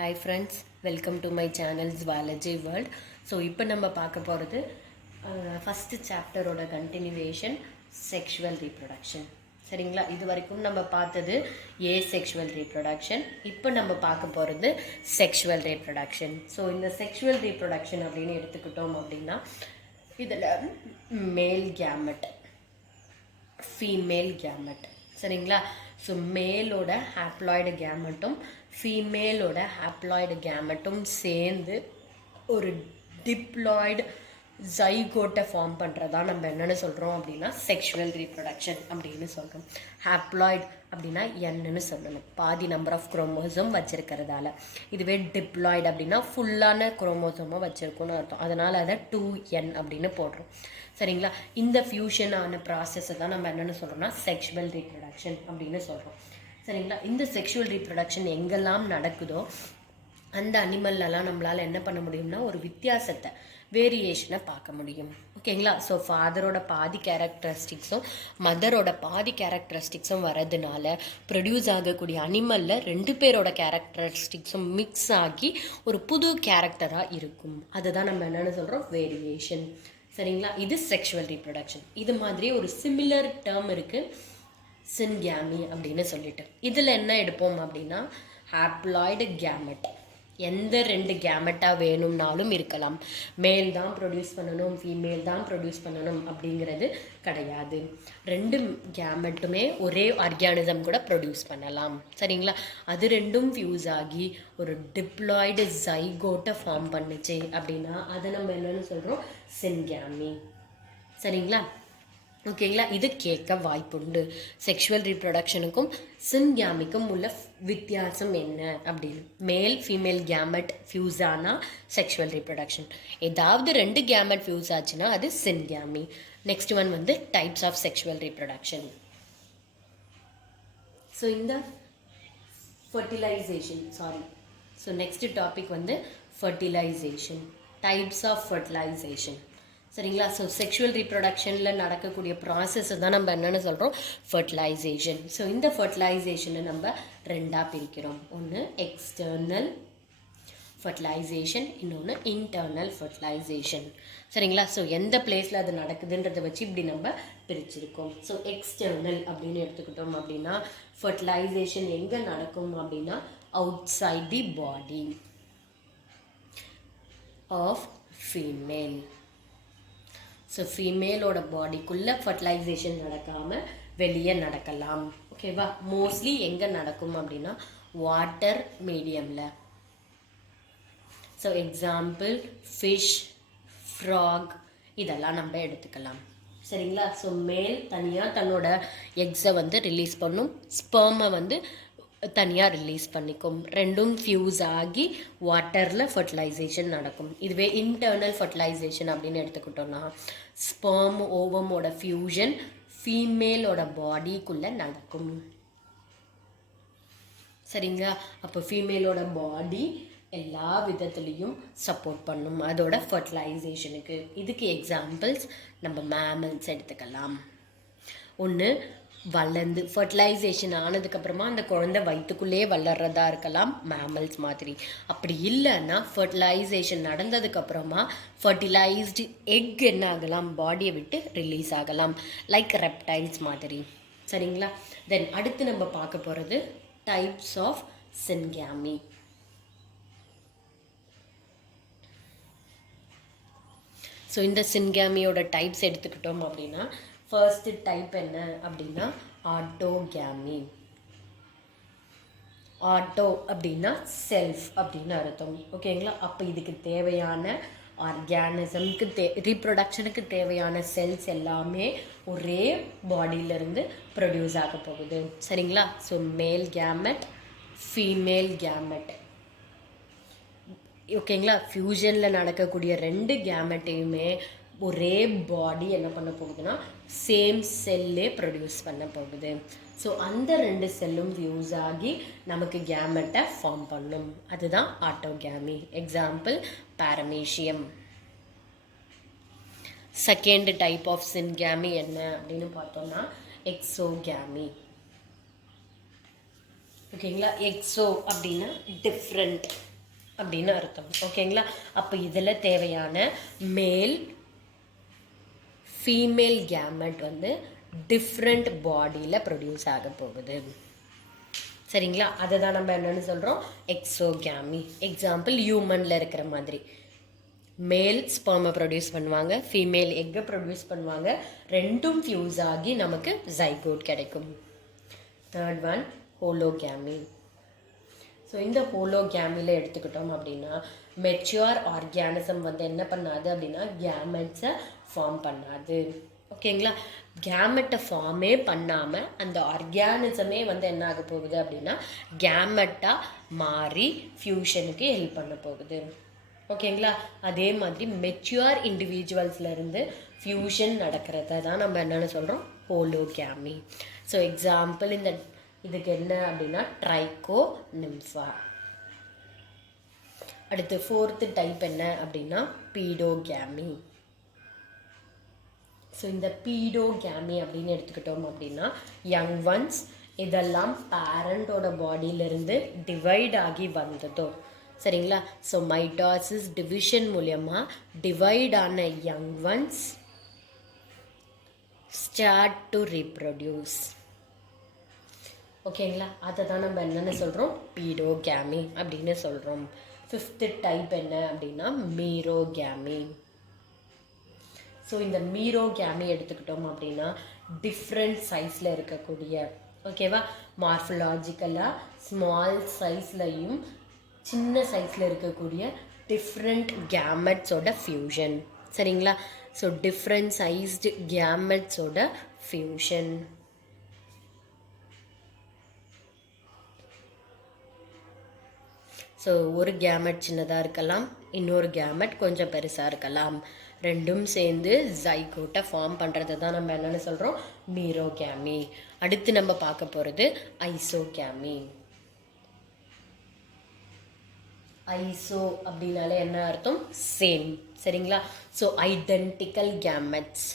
Hi friends, welcome to my channel Zoology World. So இப்போ நம்ம பார்க்க போகிறது ஃபஸ்ட்டு சாப்டரோட கண்டினியூவேஷன் செக்ஷுவல் ரீப்ரொடக்ஷன். சரிங்களா, இது வரைக்கும் நம்ம பார்த்தது செக்ஷுவல் ரீப்ரொடக்ஷன். இப்போ நம்ம பார்க்க போகிறது செக்ஷுவல் ரீப்ரொடக்ஷன். ஸோ இந்த செக்ஷுவல் ரீப்ரொடக்ஷன் அப்படின்னு எடுத்துக்கிட்டோம் அப்படின்னா இதில் மேல் கேமெட், ஃபீமேல் கேமெட், சரிங்களா. ஸோ மேலோட ஹாப்ளாய்டு கேமெட்டும் ஃபீமேலோட ஹாப்ளாய்டு கேமெட்டும் சேர்ந்து ஒரு டிப்ளாய்டு ஜைகோட்டை ஃபார்ம் பண்ணுறதா நம்ம என்னென்னு சொல்கிறோம் அப்படின்னா செக்ஷுவல் ரீப்ரொடக்ஷன் அப்படின்னு சொல்கிறோம். ஹாப்ளாய்டு அப்படின்னா என்னன்னு சொல்லணும், பாதி நம்பர் ஆஃப் குரோமோசோம் வச்சுருக்கிறதால. இதுவே டிப்ளாய்டு அப்படின்னா ஃபுல்லான குரோமோசோமாக வச்சுருக்கோன்னு அர்த்தம். அதனால் அதை 2n அப்படின்னு போடுறோம். சரிங்களா, இந்த ஃபியூஷனான ப்ராசஸை தான் நம்ம என்னென்னு சொல்கிறோம்னா செக்ஷுவல் ரீப்ரொடக்ஷன் அப்படின்னு சொல்கிறோம். சரிங்களா, இந்த செக்ஷுவல் ரீப்ரொடக்ஷன் எங்கெல்லாம் நடக்குதோ அந்த அனிமல்லலாம் நம்மளால் என்ன பண்ண முடியும்னா ஒரு வித்தியாசத்தை, வேரியேஷனை பார்க்க முடியும். ஓகேங்களா. ஸோ ஃபாதரோட பாதி கேரக்டரிஸ்டிக்ஸும் மதரோட பாதி கேரக்டரிஸ்டிக்ஸும் வரதுனால ப்ரொடியூஸ் ஆகக்கூடிய அனிமலில் 2 பேரோட கேரக்டரிஸ்டிக்ஸும் மிக்ஸ் ஆகி ஒரு புது கேரக்டராக இருக்கும். அதுதான் நம்ம என்னென்னு சொல்கிறோம், வேரியேஷன். சரிங்களா, இது செக்ஷுவல் ரீப்ரொடக்ஷன். இது மாதிரி ஒரு சிமிலர் டேர்ம் இருக்குது, சின்கேமி அப்படின்னு சொல்லிட்டு. இதில் என்ன எடுப்போம் அப்படின்னா ஹாப்ளாய்டு கேமெட். எந்த 2 கேமெட்டாக வேணும்னாலும் இருக்கலாம். மேல் தான் ப்ரொடியூஸ் பண்ணணும், ஃபீமேல் தான் ப்ரொடியூஸ் பண்ணணும் அப்படிங்கிறது கிடையாது. 2 கேமெட்டுமே ஒரே ஆர்கானிசம் கூட ப்ரொடியூஸ் பண்ணலாம். சரிங்களா, அது 2ம் ஃபியூஸ் ஆகி ஒரு டிப்ளாய்டு ஜைகோட்டை ஃபார்ம் பண்ணுச்சு அப்படின்னா அதை நம்ம என்னென்னு சொல்கிறோம், சின்கேமி. சரிங்களா, ஓகேங்களா. இது கேட்க வாய்ப்புண்டு. செக்ஷுவல் ரீப்ரொடக்ஷனுக்கும் சின்கேமிக்கும் உள்ள வித்தியாசம் என்ன அப்படின்னு. மேல் ஃபீமேல் கேமெட் ஃபியூஸ் ஆனால் செக்ஷுவல் ரீப்ரொடக்ஷன். ஏதாவது 2 கேமெட் ஃபியூஸ் ஆச்சுன்னா அது சின்கேமி. நெக்ஸ்ட் ஒன் வந்து types of sexual reproduction. So இந்த ஃபர்டிலைசேஷன், ஸோ நெக்ஸ்ட் டாபிக் வந்து ஃபர்டிலைசேஷன், டைப்ஸ் ஆஃப் ஃபர்டிலைசேஷன். சரிங்களா, ஸோ செக்ஷுவல் ரீப்ரொடக்ஷனில் நடக்கக்கூடிய ப்ராசஸை தான் நம்ம என்னென்னு சொல்கிறோம், ஃபர்டிலைசேஷன். ஸோ இந்த ஃபர்டிலைசேஷனை நம்ம 2ஆக பிரிக்கிறோம். ஒன்று எக்ஸ்டர்னல் ஃபர்டிலைசேஷன், இன்னொன்று இன்டர்னல் ஃபர்டிலைசேஷன். சரிங்களா, ஸோ எந்த பிளேஸில் அது நடக்குதுன்றதை வச்சு இப்படி நம்ம பிரிச்சிருக்கோம். ஸோ எக்ஸ்டர்னல் அப்படின்னு எடுத்துக்கிட்டோம் அப்படின்னா ஃபர்டிலைசேஷன் எங்கே நடக்கும் அப்படின்னா outside the body of female. So ஃபீமேலோட பாடிக்குள்ளே ஃபர்டிலைசேஷன் நடக்காமல் வெளியே நடக்கலாம். ஓகேவா, மோஸ்ட்லி எங்கே நடக்கும் அப்படின்னா வாட்டர் மீடியமில். ஸோ எக்ஸாம்பிள் ஃபிஷ், ஃப்ராக் இதெல்லாம் நம்ம எடுத்துக்கலாம். சரிங்களா, ஸோ மேல் தனியாக தன்னோட எக்ஸை வந்து ரிலீஸ் பண்ணும், ஸ்பெர்மை வந்து தனியாக ரிலீஸ் பண்ணிக்கும். 2ம் ஃபியூஸ் ஆகி வாட்டரில் ஃபர்டிலைசேஷன் நடக்கும். இதுவே இன்டர்னல் ஃபர்டிலைசேஷன் அப்படின்னு எடுத்துக்கிட்டோன்னா ஸ்பெர்ம் ஓவமோட ஃபியூஷன் ஃபீமேலோட பாடிக்குள்ளே நடக்கும். சரிங்களா, அப்போ ஃபீமேலோட பாடி எல்லா விதத்துலேயும் சப்போர்ட் பண்ணும் அதோட ஃபர்டிலைசேஷனுக்கு. இதுக்கு எக்ஸாம்பிள்ஸ் நம்ம மேமல்ஸ் எடுத்துக்கலாம். ஒன்று வளர்ந்து ஃபர்டிலைசேஷன் ஆனதுக்கப்புறமா அந்த குழந்தை வயிற்றுக்குள்ளேயே வளர்றதா இருக்கலாம், மேமல்ஸ் மாதிரி. அப்படி இல்லைன்னா ஃபர்டிலைசேஷன் நடந்ததுக்கப்புறமா ஃபர்டிலைஸ்டு எக் என்ன ஆகலாம், பாடியை விட்டு ரிலீஸ் ஆகலாம், லைக் ரெப்டைல்ஸ் மாதிரி. சரிங்களா, தென் அடுத்து நம்ம பார்க்க போகிறது டைப்ஸ் ஆஃப் சின்கேமி. ஸோ இந்த சின்கேமியோட டைப்ஸ் எடுத்துக்கிட்டோம் அப்படின்னா ஃபர்ஸ்ட் டைப் என்ன அப்படின்னா ஆட்டோகேமி. ஆட்டோ அப்படின்னா செல்ஃப் அப்படின்னு அர்த்தம். ஓகேங்களா, அப்போ இதுக்கு தேவையான ஆர்கானிசம்க்கு ரீப்ரொடக்ஷனுக்கு தேவையான செல்ஸ் எல்லாமே ஒரே பாடியிலேருந்து ப்ரொடியூஸ் ஆக போகுது. சரிங்களா, so male gamete, female gamete. ஓகேங்களா, ஃபியூஷனில் நடக்கக்கூடிய 2 கேமெட்டையுமே ஒரே பாடி என்ன பண்ண போகுதுன்னா சேம் செல்லே ப்ரொடியூஸ் பண்ண போகுது. ஸோ அந்த 2 செல்லும் ஃபியூஸ் ஆகி நமக்கு கேமெட்டை ஃபார்ம் பண்ணும். அதுதான் ஆட்டோகேமி. எக்ஸாம்பிள் பாரமீஷியம். செகண்ட் டைப் ஆஃப் சின்கேமி என்ன அப்படின்னு பார்த்தோம்னா எக்ஸோகேமி. ஓகேங்களா, எக்ஸோ அப்படின்னா டிஃப்ரெண்ட், அப்படின்னு அர்த்தம். ஓகேங்களா? அப்போ இதில் தேவையான மேல் ஃபீமேல் கேமெட் வந்து டிஃப்ரெண்ட் பாடியில் ப்ரொடியூஸ் ஆக போகுது. சரிங்களா? அதை தான் நம்ம என்னென்னு சொல்கிறோம், எக்ஸோகேமி. எக்ஸாம்பிள் ஹியூமனில் இருக்கிற மாதிரி மேல் ஸ்பெர்மை ப்ரொடியூஸ் பண்ணுவாங்க, ஃபீமேல் எக்கை ப்ரொடியூஸ் பண்ணுவாங்க, ரெண்டும் ஃபியூஸ் ஆகி நமக்கு ஜைகோட் கிடைக்கும். Third one ஹோலோகேமி. ஸோ இந்த ஹோலோகேமியில் எடுத்துக்கிட்டோம் அப்படின்னா மெச்சூர் ஆர்கானிசம் வந்து என்ன பண்ணாது அப்படின்னா கேமெட்ஸை ஃபார்ம் பண்ணாது. ஓகேங்களா? கேமெட்டை ஃபார்மே பண்ணாமல் அந்த ஆர்கானிசமே வந்து என்ன ஆக போகுது அப்படின்னா கேமெட்டாக மாறி ஃபியூஷனுக்கு ஹெல்ப் பண்ண போகுது. ஓகேங்களா? அதே மாதிரி மெச்சூர் இண்டிவிஜுவல்ஸ்லேருந்து ஃபியூஷன் நடக்கிறத தான் நம்ம என்னென்னு சொல்கிறோம், ஹோலோகேமி. ஸோ எக்ஸாம்பிள் இதுக்கு என்ன அப்படின்னா ட்ரைகோ நிம்ஃபா. அடுத்து ஃபோர்த்து டைப் என்ன அப்படின்னா பீடோகேமி. ஸோ இந்த பீடோகேமி அப்படின்னு எடுத்துக்கிட்டோம் அப்படின்னா யங் ஒன்ஸ் இதெல்லாம் பேரண்டோட பாடியிலிருந்து டிவைட் ஆகி வந்ததோ. சரிங்களா? ஸோ மைட்டாசிஸ் டிவிஷன் மூலயமா டிவைட் ஆன young once start to reproduce. ஓகேங்களா? அதை தான் நம்ம என்னென்னு சொல்கிறோம், பீடோகேமி அப்படின்னு சொல்கிறோம். ஃபிஃப்த்து டைப் என்ன அப்படின்னா மீரோகேமி. ஸோ இந்த மீரோகேமி எடுத்துக்கிட்டோம் அப்படின்னா டிஃப்ரெண்ட் சைஸில் இருக்கக்கூடிய, ஓகேவா, மார்ஃபலாஜிக்கலாக ஸ்மால் சைஸ்லையும் சின்ன சைஸில் இருக்கக்கூடிய டிஃப்ரெண்ட் கேமெட்ஸோட ஃபியூஷன். சரிங்களா? ஸோ டிஃப்ரெண்ட் சைஸ்டு கேமெட்ஸோட ஃபியூஷன். ஸோ ஒரு கேமெட் சின்னதாக இருக்கலாம், இன்னொரு கேமெட் கொஞ்சம் பெருசாக இருக்கலாம். ரெண்டும் சேர்ந்து ஜைகோட்டை ஃபார்ம் பண்ணுறது தான் நம்ம என்னென்னு சொல்கிறோம், மீரோகேமி. அடுத்து நம்ம பார்க்க போகிறது ஐசோகேமி. ஐசோ அப்படின்னாலே என்ன அர்த்தம், சேம். சரிங்களா? ஸோ ஐடென்டிக்கல் கேமெட்ஸ்,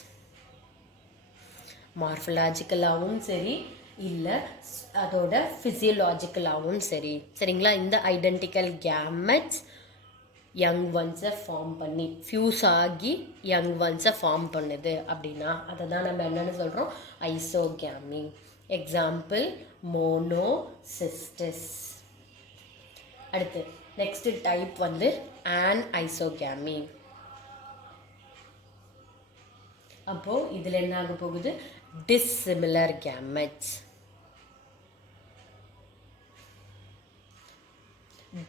மார்ஃபலாஜிக்கலாகவும் சரி இல்லை அதோட ஃபிசியலாஜிக்கலாகவும் சரி. சரிங்களா? இந்த ஐடென்டிக்கல் கேமெட்ஸ் யங் ஒன்ஸை ஃபார்ம் பண்ணி ஃபியூஸ் ஆகி யங் ஒன்ஸை ஃபார்ம் பண்ணுது அப்படின்னா அதை தான் நம்ம என்னென்னு சொல்கிறோம், ஐசோகேமி. எக்ஸாம்பிள் மோனோசிஸ்டிஸ். அடுத்து நெக்ஸ்ட் டைப் வந்து ஆன்ஐசோகேமி. அப்போது இதில் என்ன ஆக போகுது, dissimilar gametes.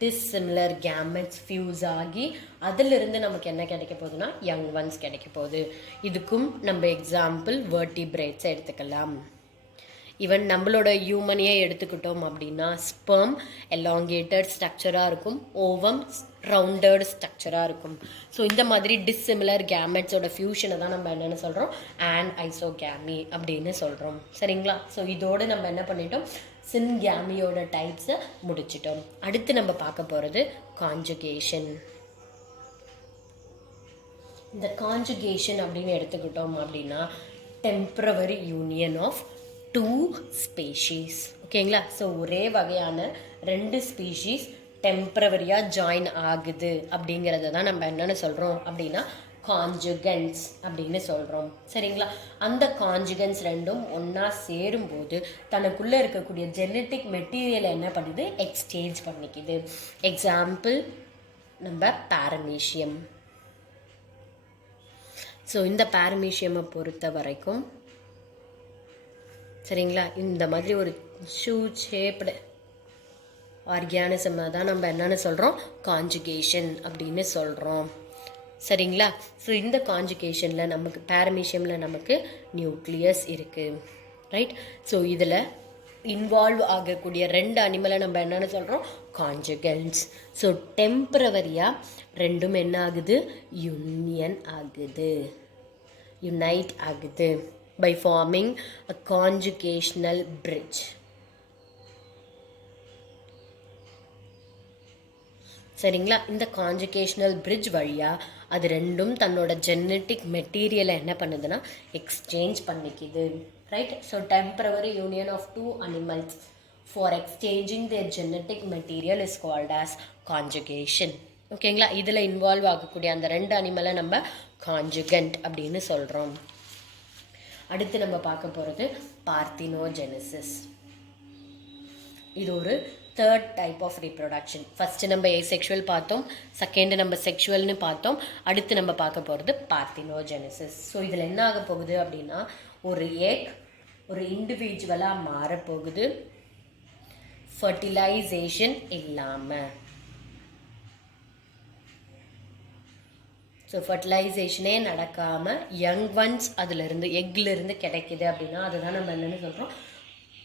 Dissimilar gametes fuse ஆகி அதிலிருந்து நமக்கு என்ன கிடைக்க போகுதுன்னா யங் ஒன்ஸ் கிடைக்க போகுது. இதுக்கும் நம்ம எக்ஸாம்பிள் வெர்டிபிரேட்ஸை எடுத்துக்கலாம். ஈவன் நம்மளோட ஹியூமனையே எடுத்துக்கிட்டோம் அப்படின்னா ஸ்பெர்ம் எலாங்கேட்டட் ஸ்ட்ரக்சராக இருக்கும், ஓவம் ரவுண்டட் ஸ்ட்ரக்சராக இருக்கும். ஸோ இந்த மாதிரி டிஸ்சிமிலர் கேமெட்ஸோட ஃபியூஷனை தான் நம்ம என்னென்னு சொல்கிறோம், ஆன்ஐசோகேமி அப்படின்னு சொல்கிறோம். சரிங்களா? ஸோ இதோடு நம்ம என்ன பண்ணிட்டோம், சின்கேமியோட டைப்ஸை முடிச்சிட்டோம். அடுத்து நம்ம பார்க்க போகிறது கான்ஜுகேஷன். இந்த கான்ஜுகேஷன் அப்படின்னு எடுத்துக்கிட்டோம் அப்படின்னா temporary union of two species. ஓகேங்களா? ஸோ ஒரே வகையான ரெண்டு ஸ்பீஷீஸ் டெம்பரவரியாக ஜாயின் ஆகுது அப்படிங்கிறத தான் நம்ம என்னென்னு சொல்கிறோம் அப்படின்னா கான்ஜுகன்ஸ் அப்படின்னு சொல்கிறோம். சரிங்களா? அந்த கான்ஜுகன்ஸ் ரெண்டும் ஒன்றா சேரும்போது தனக்குள்ளே இருக்கக்கூடிய ஜெனட்டிக் மெட்டீரியலை என்ன பண்ணுது, எக்ஸ்சேஞ்ச் பண்ணிக்குது. எக்ஸாம்பிள் நம்ம பாரமீஷியம். ஸோ இந்த பாரமீஷியமை பொறுத்த வரைக்கும் சரிங்களா, இந்த மாதிரி ஒரு ஷூ ஷேப்டு ஆர்கானிசம் தான் நம்ம என்னென்னு சொல்கிறோம், கான்ஜுகேஷன் அப்படின்னு சொல்கிறோம். சரிங்களா? ஸோ இந்த கான்ஜுகேஷனில் நமக்கு பாரமீஷியமில் நமக்கு நியூக்ளியஸ் இருக்குது, ரைட்? ஸோ இதில் இன்வால்வ் ஆகக்கூடிய ரெண்டு அனிமலை நம்ம என்னென்னு சொல்கிறோம், கான்ஜுகன்ஸ். ஸோ டெம்பரவரியாக ரெண்டும் என்ன ஆகுது, யூனியன் ஆகுது, யுனைட் ஆகுது by forming a conjugational bridge. சரிங்களா? இந்த கான்ஜுகேஷனல் பிரிட்ஜ் வழியாக அது ரெண்டும் தன்னோட ஜெனட்டிக் மெட்டீரியலை என்ன பண்ணுதுன்னா எக்ஸ்சேஞ்ச் பண்ணிக்குது, right? So temporary union of two animals for exchanging their genetic material is called as conjugation. ஓகேங்களா, இதில் இன்வால்வ் ஆகக்கூடிய அந்த 2 அனிமலை நம்ம கான்ஜுகண்ட் அப்படின்னு சொல்கிறோம். அடுத்து நம்ம பார்க்க போகிறது பார்த்தினோஜெனிசிஸ். இது ஒரு third type of reproduction. First நம்ம ஏசெக்ஷுவல் பார்த்தோம், செகண்டு நம்ம செக்ஷுவல்னு பார்த்தோம், அடுத்து நம்ம பார்க்க போகிறது பார்த்தினோஜெனிசிஸ். ஸோ இதில் என்ன ஆக போகுது அப்படின்னா, ஒரு எக் ஒரு இண்டிவிஜுவலாக மாறப்போகுது, ஃபர்டிலைசேஷன் இல்லாமல். ஸோ ஃபர்டிலைசேஷனே நடக்காமல் யங் ஒன்ஸ் அதிலிருந்து எக்லேருந்து கிடைக்குது அப்படின்னா அதுதான் நம்ம என்னென்னு சொல்கிறோம்,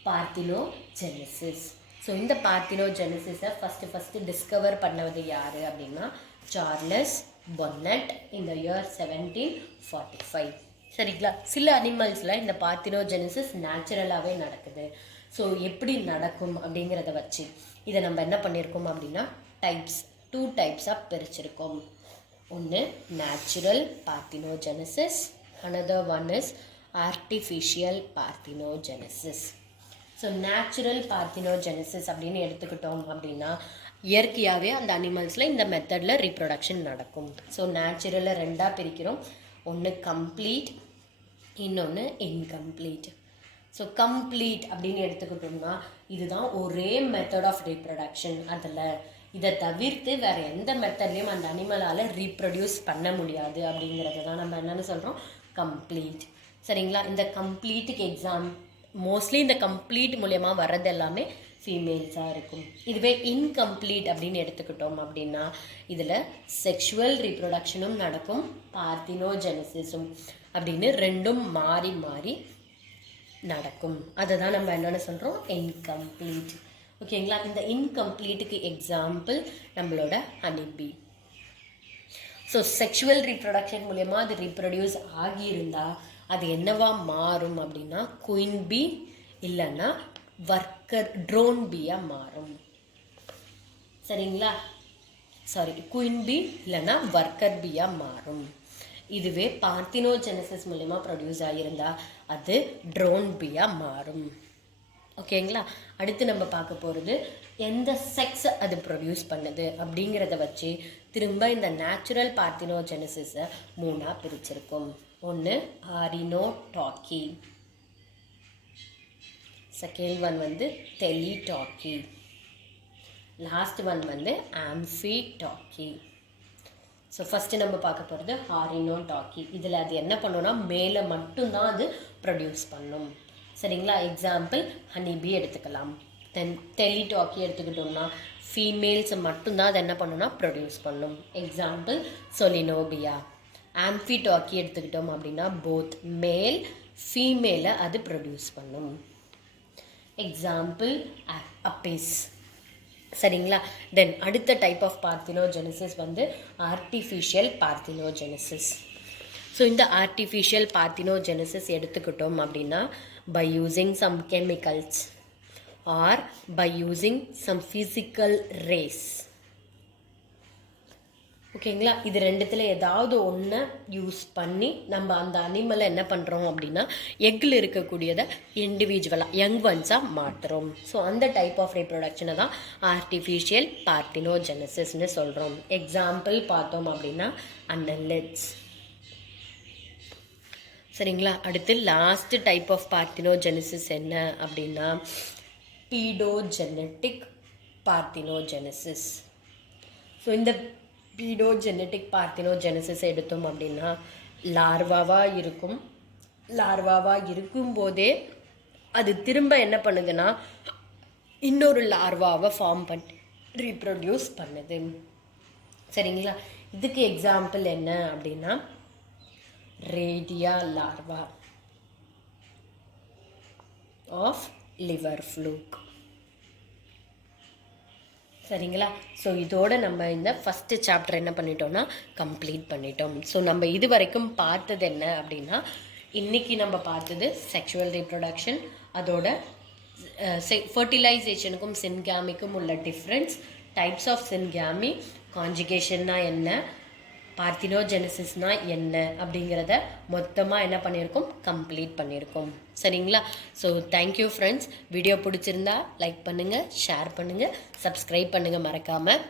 பார்த்தினோஜெனிசிஸ். ஸோ இந்த பார்த்தினோஜெனிசிஸை ஃபஸ்ட்டு டிஸ்கவர் பண்ணது யார் அப்படின்னா சார்லஸ் பொன்னட் இந்த இயர் 1745. சரிங்களா, சில அனிமல்ஸில் இந்த பார்த்தினோஜெனிசிஸ் நேச்சுரலாகவே நடக்குது. ஸோ எப்படி நடக்கும் அப்படிங்கிறத வச்சு இதை நம்ம என்ன பண்ணியிருக்கோம் அப்படின்னா டூ டைப்ஸாக பிரிச்சிருக்கோம். ஒன்று natural parthenogenesis, another one is artificial parthenogenesis. So natural parthenogenesis அப்படின்னு எடுத்துக்கிட்டோம் அப்படின்னா இயற்கையாகவே அந்த அனிமல்ஸில் இந்த மெத்தடில் ரீப்ரொடக்ஷன் நடக்கும். ஸோ நேச்சுரலை 2ஆக பிரிக்கிறோம். ஒன்று கம்ப்ளீட், இன்னொன்று இன்கம்ப்ளீட். ஸோ கம்ப்ளீட் அப்படின்னு எடுத்துக்கிட்டோம்னா இதுதான் ஒரே மெத்தட் ஆஃப் ரீப்ரொடக்ஷன். அதில் இதை தவிர்த்து வேறு எந்த மெத்தட்லேயும் அந்த அனிமலால் ரீப்ரொடியூஸ் பண்ண முடியாது அப்படிங்கிறது தான் நம்ம என்னென்னு சொல்கிறோம், கம்ப்ளீட். சரிங்களா, இந்த கம்ப்ளீட்டுக்கு மோஸ்ட்லி இந்த கம்ப்ளீட் மூலயமா வர்றது எல்லாமே ஃபீமேல்ஸாக இருக்கும். இதுவே இன்கம்ப்ளீட் அப்படின்னு எடுத்துக்கிட்டோம் அப்படின்னா இதில் செக்ஷுவல் ரீப்ரொடக்ஷனும் நடக்கும், பார்த்தினோஜெனிசிஸும் அப்படின்னு 2ம் மாறி மாறி நடக்கும். அதை தான் நம்ம என்னென்னு சொல்கிறோம், இன்கம்ப்ளீட். ஓகேங்களா, இந்த இன்கம்ப்ளீட்டுக்கு எக்ஸாம்பிள் நம்மளோட ஹனிபி. ஸோ செக்ஷுவல் ரீப்ரொடக்ஷன் மூலயமா அது ரீப்ரொடியூஸ் ஆகியிருந்தால் அது என்னவா மாறும் அப்படின்னா குயின் பீ இல்லைன்னா ட்ரோன் பீயாக மாறும். சரிங்களா, குயின் பீ இல்லைன்னா ஒர்க்கர் பீயாக மாறும். இதுவே பார்த்தினோஜெனிசிஸ் மூலமா ப்ரொடியூஸ் ஆகியிருந்தால் அது ட்ரோன் பீயாக மாறும். ஓகேங்களா, அடுத்து நம்ம பார்க்க போகிறது எந்த செக்ஸ் அது ப்ரொடியூஸ் பண்ணுது அப்படிங்கிறத வச்சு திரும்ப இந்த நேச்சுரல் பார்த்தினோஜெனிசிஸை 3ஆக பிரிச்சிருக்கோம். ஒன்று ஆரினோடாக்கி, செகண்ட் ஒன் வந்து டெலிடாக்கி, லாஸ்ட் ஒன் வந்து ஆம்ஃபிடாக்கி. ஸோ ஃபஸ்ட்டு நம்ம பார்க்க போகிறது ஆரினோடாக்கி. இதில் அது என்ன பண்ணுன்னா மேலே மட்டும்தான் அது ப்ரொடியூஸ் பண்ணும். சரிங்களா, எக்ஸாம்பிள் ஹனிபி எடுத்துக்கலாம். தென் டெலிடாக்கி எடுத்துக்கிட்டோம்னா ஃபீமேல்ஸ் மட்டும்தான் அது என்ன பண்ணுன்னா ப்ரொடியூஸ் பண்ணும். எக்ஸாம்பிள் சொலினோபியா. ஆம்ஃபிடாக்கி எடுத்துக்கிட்டோம் அப்படின்னா போத் மேல் ஃபீமேலை அது ப்ரொடியூஸ் பண்ணும். எக்ஸாம்பிள் அப்பிஸ். சரிங்களா, தென் அடுத்த டைப் ஆஃப் பார்த்தினோஜெனிசிஸ் வந்து ஆர்டிஃபிஷியல் பார்த்தினோஜெனிசிஸ். ஸோ இந்த ஆர்டிஃபிஷியல் பார்த்தினோஜெனிசிஸ் எடுத்துக்கிட்டோம் அப்படின்னா by using some chemicals or by using some physical rays. ஓகேங்களா, இது ரெண்டுத்தில் ஏதாவது ஒன்று யூஸ் பண்ணி நம்ம அந்த அனிமலை என்ன பண்ணுறோம் அப்படின்னா எக்கில் இருக்கக்கூடியதை இண்டிவிஜுவலாக யங் ஒன்ஸாக மாற்றுறோம். ஸோ அந்த டைப் ஆஃப் ரீப்ரொடக்ஷனை தான் ஆர்டிஃபிஷியல் பார்த்தினோஜெனிசிஸ்ன்னு சொல்கிறோம். எக்ஸாம்பிள் பார்த்தோம் அப்படின்னா அன்னலெட்ஸ். சரிங்களா, அடுத்து லாஸ்ட் டைப் ஆஃப் பார்த்தினோஜெனிசிஸ் என்ன அப்படின்னா பீடோஜெனட்டிக் பார்த்தினோஜெனிசிஸ். ஸோ இந்த பீடோஜெனட்டிக் பார்த்தினோஜெனிசிஸ் எடுத்தோம் அப்படின்னா லார்வாவாக இருக்கும்போதே அது திரும்ப என்ன பண்ணுதுன்னா இன்னொரு லார்வாவை ஃபார்ம் பண்ணி ரீப்ரொடியூஸ் பண்ணுது. சரிங்களா, இதுக்கு எக்ஸாம்பிள் என்ன அப்படின்னா ரேடியா லார்வா ஆஃப் லிவர் ஃப்ளூக். சரிங்களா, ஸோ இதோட நம்ம இந்த ஃபஸ்ட்டு சாப்டர் என்ன பண்ணிட்டோம்னா கம்ப்ளீட் பண்ணிட்டோம். ஸோ நம்ம இது வரைக்கும் பார்த்தது என்ன அப்படின்னா இன்றைக்கி நம்ம பார்த்தது செக்ஷுவல் ரீப்ரொடக்ஷன், அதோட ஃபர்டிலைசேஷனுக்கும் சின்காமிக்கும் உள்ள டிஃப்ரென்ஸ், டைப்ஸ் ஆஃப் சின்காமி, கான்ஜுகேஷன்னா என்ன, பார்த்தினோஜெனசிஸ்னால் என்ன அப்படிங்கிறத மொத்தமாக என்ன பண்ணியிருக்கோம், கம்ப்ளீட் பண்ணியிருக்கோம். சரிங்களா? So thank you friends. வீடியோ பிடிச்சிருந்தா லைக் பண்ணுங்கள், ஷேர் பண்ணுங்கள், சப்ஸ்கிரைப் பண்ணுங்கள் மறக்காமல்.